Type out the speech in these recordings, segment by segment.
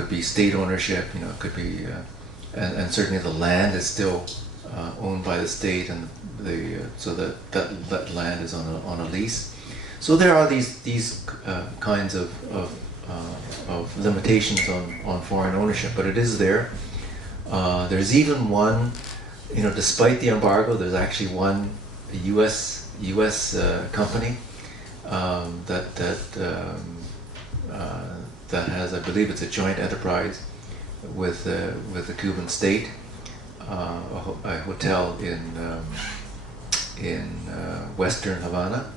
could be state ownership. It could be, and certainly the land is still owned by the state, and so that land is on a lease. So there are these kinds of limitations on foreign ownership, but it is there. There's even one, despite the embargo, there's actually one U.S. company that has, I believe it's a joint enterprise with the Cuban state, a hotel in Western Havana,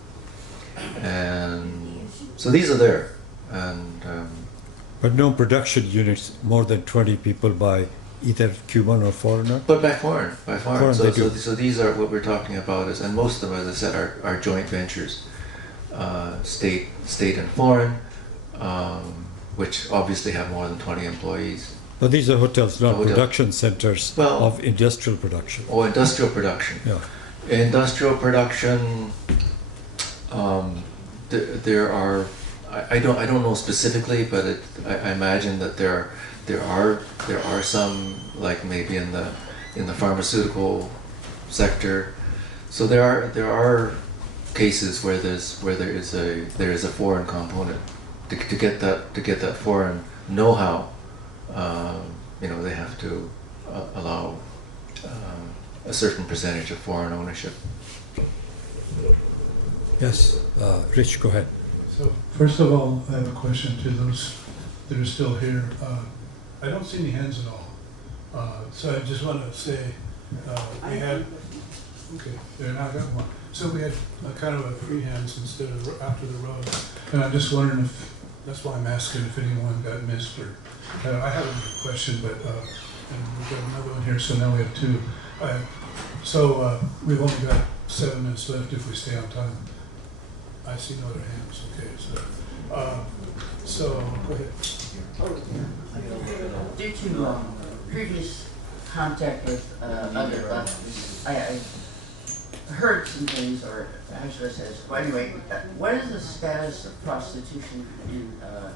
and so these are there, and but no production units more than 20 people by either Cuban or foreigner. But by foreign. So these are what we're talking about and most of them, as I said, are joint ventures, state and foreign, which obviously have more than 20 employees. But these are hotels, not production centers of industrial production. Oh, industrial production. Yeah. Industrial production. There are. I don't know specifically, but I imagine that there are some, like maybe in the pharmaceutical sector. So there are cases where there is a foreign component to get that foreign know-how. They have to allow a certain percentage of foreign ownership. Yes, Rich, go ahead. So first of all, I have a question to those that are still here. I don't see any hands at all. So I just want to say we had, okay, there, now I got one. So we had kind of a free hands instead of after the road. And I'm just wondering if, that's why I'm asking if anyone got missed or, I have a question, but, and we've got another one here, so now we have two. We've only got 7 minutes left if we stay on time. I see no other hands, okay, so go ahead. Due to previous contact with other leftists, I heard some things, or how should I say this? Well, anyway, what is the status of prostitution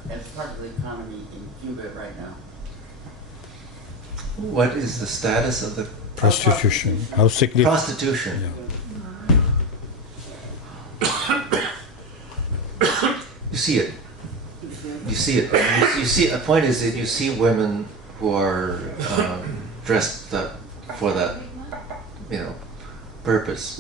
as part of the economy in Cuba right now? What is the status of the Prostitution? How significant? Prostitution. Yeah. You see it. You see it. You see. The point is that you see women who are dressed for that, purpose,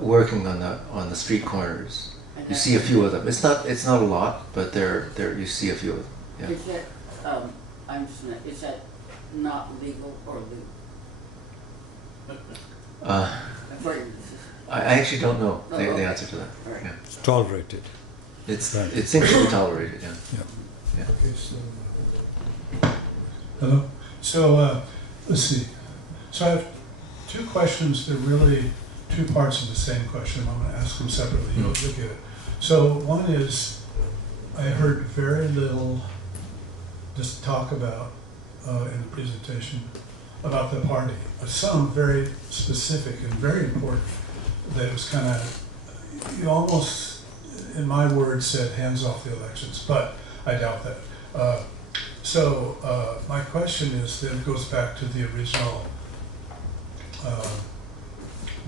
working on the street corners. You see a few of them. It's not a lot, but there you see a few of them. Yeah. Is that I understand that. Is that not legal or legal? I actually don't know the answer to that. Right. Yeah. It's tolerated. It seems to be tolerated. Yeah. Yeah. Okay, so, hello? So, let's see. So I have two questions. They're really two parts of the same question. I'm going to ask them separately. You'll get it. So one is, I heard very little just talk about in the presentation about the party. Some very specific and very important that was kind of, you almost, in my words, said hands off the elections, but I doubt that. My question is, then it goes back to the original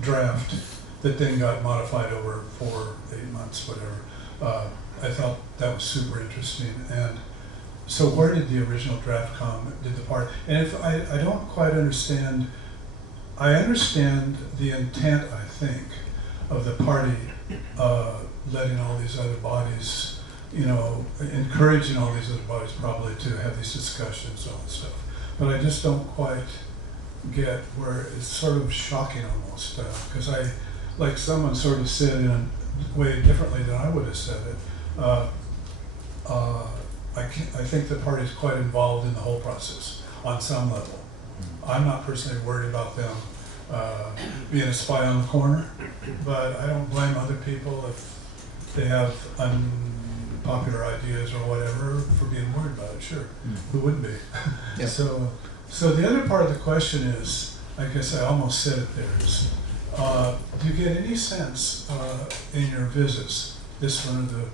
draft that then got modified over 4 or 8 months, whatever. I thought that was super interesting. And so where did the original draft come? Did the party? And if I don't quite understand, I understand the intent, I think, of the party letting all these other bodies, encouraging all these other bodies probably to have these discussions, all this stuff. But I just don't quite get where it's sort of shocking almost, because like someone sort of said in a way differently than I would have said it. I think the party is quite involved in the whole process on some level. I'm not personally worried about them being a spy on the corner, but I don't blame other people if they have unpopular ideas or whatever for being worried about it. Sure, who wouldn't be? Yep. So the other part of the question is, I guess I almost said it there, is do you get any sense in your visits, this one of the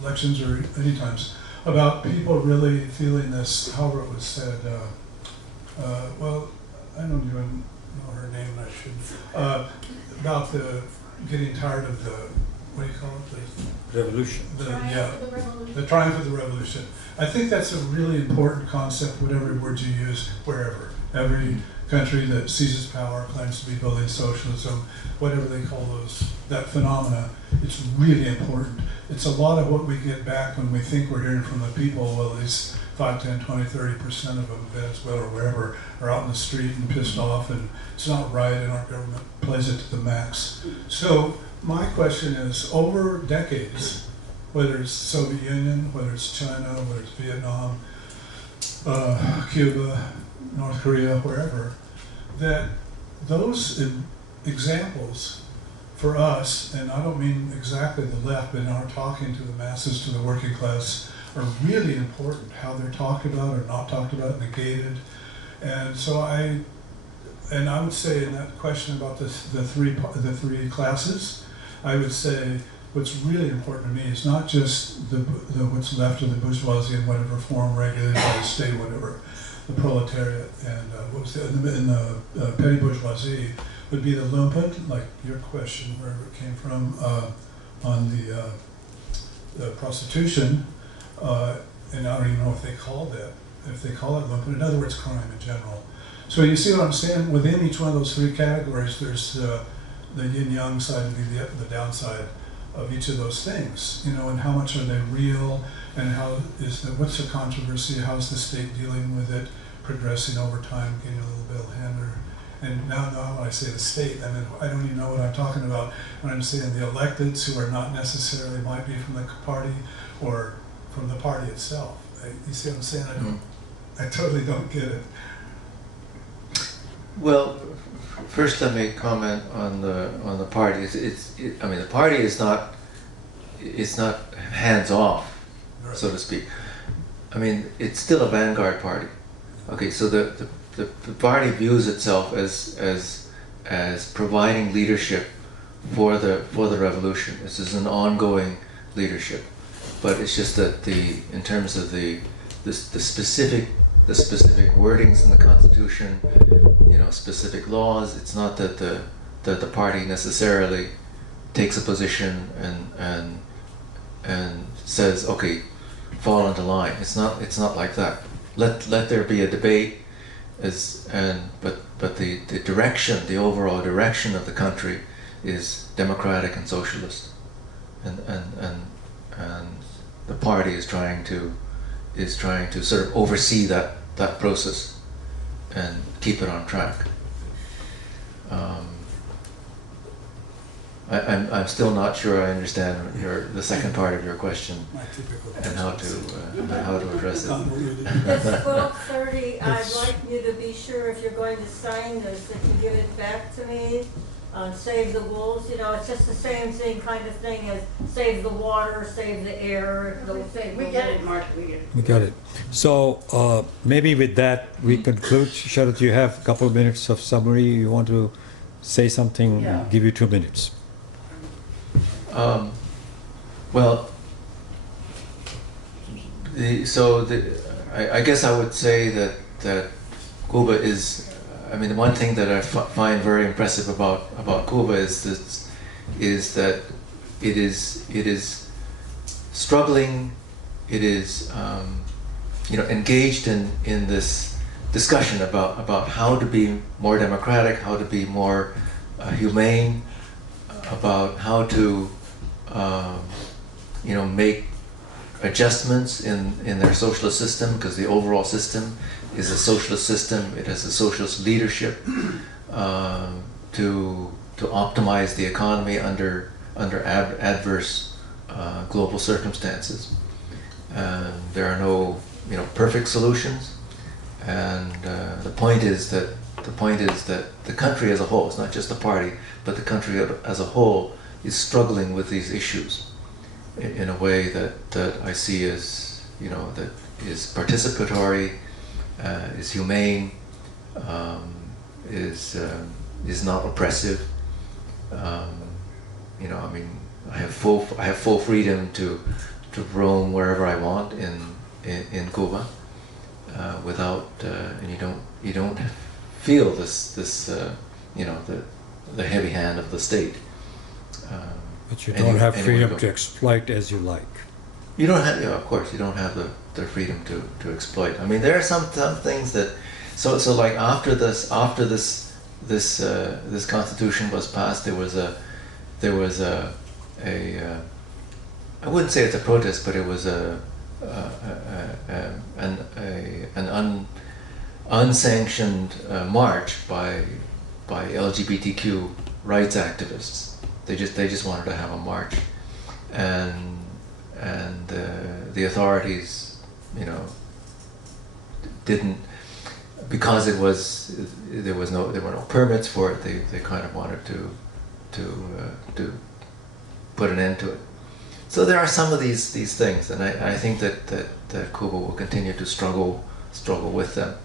elections or any times, about people really feeling this, however it was said, well, I don't even know her name, and I should, about the getting tired of the, what do you call it? Revolution. The triumph of the revolution. I think that's a really important concept, whatever words you use, wherever. Every country that seizes power claims to be building socialism, whatever they call those, that phenomena, it's really important. It's a lot of what we get back when we think we're hearing from the people. Well, at least 5, 10, 20, 30% of them, Venezuela or wherever, are out in the street and pissed off, and it's not right, and our government plays it to the max. So my question is, over decades, whether it's Soviet Union, whether it's China, whether it's Vietnam, Cuba, North Korea, wherever, that those examples for us, and I don't mean exactly the left, but in our talking to the masses, to the working class, are really important. How they're talked about or not talked about, negated. And so I would say in that question about the three classes, I would say what's really important to me is not just the what's left of the bourgeoisie in whatever form, regulated by the state, whatever, the proletariat, and what was the petty bourgeoisie would be the lumpen, like your question, wherever it came from, on the prostitution, and I don't even know if they call it lumpen. In other words, crime in general. So you see what I'm saying? Within each one of those three categories, there's the yin-yang side and the downside of each of those things, you know, and how much are they real, and what's the controversy, how's the state dealing with it, progressing over time, getting a little bit hander. And now when I say the state, I mean, I don't even know what I'm talking about when I'm saying the electeds, who are not necessarily, might be from the party or from the party itself. You see what I'm saying? I totally don't get it. Well, first let me comment on the party. I mean, the party is not hands off, Right. so to speak. I mean, it's still a vanguard party. Okay, so the party views itself as providing leadership for the revolution. This is an ongoing leadership, but it's just that in terms of the specific wordings in the Constitution, you know, specific laws, it's not that the party necessarily takes a position and says, okay, fall into line. It's not like that. Let there be a debate, but the direction, the overall direction of the country is democratic and socialist, and the party is trying to sort of oversee that process and keep it on track. I'm still not sure I understand the second part of your question and how to address it. It's 12:30. I'd like you to be sure, if you're going to sign this, that you give it back to me. Save the wolves, you know, it's just the same kind of thing as save the water, save the air. We get it, Mark, we get it. We got it. So maybe with that we conclude. Sharat, you have a couple of minutes of summary. You want to say something? Yeah. Give you 2 minutes. Well, I guess I would say that Cuba is. I mean, the one thing that I find very impressive about Cuba is that it is struggling. It is engaged in this discussion about how to be more democratic, how to be more humane, about how to make adjustments in their socialist system, because the overall system is a socialist system. It has a socialist leadership to optimize the economy under adverse global circumstances. And there are no perfect solutions. And the point is that the country as a whole, it's not just the party, but the country as a whole is struggling with these issues in a way that I see as that is participatory, is humane, is not oppressive. I have full freedom to roam wherever I want in Cuba, without and you don't feel this you know, the heavy hand of the state. But you And don't have anywhere you freedom go. to exploit as you like. You don't have, yeah, of course, you don't have the freedom to exploit. I mean, there are some things that, so like after this constitution was passed, there was a I wouldn't say it's a protest, but it was an unsanctioned march by LGBTQ rights activists. They just wanted to have a march, and the authorities, you know, didn't, because there were no permits for it. They kind of wanted to put an end to it. So there are some of these things, and I think that Cuba will continue to struggle with them,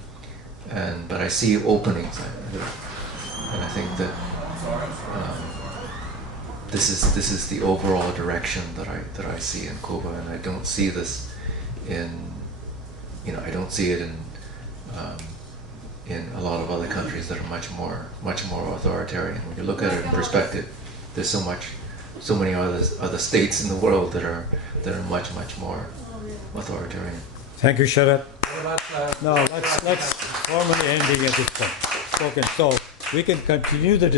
but I see openings, and I think that this is the overall direction that I see in Cuba, and I don't see this I don't see it in a lot of other countries that are much more authoritarian. When you look at it in perspective, there's so many other states in the world that are much more authoritarian. Thank you, Sharat. Now let's formally ending at this point. Spoken. So we can continue the discussion.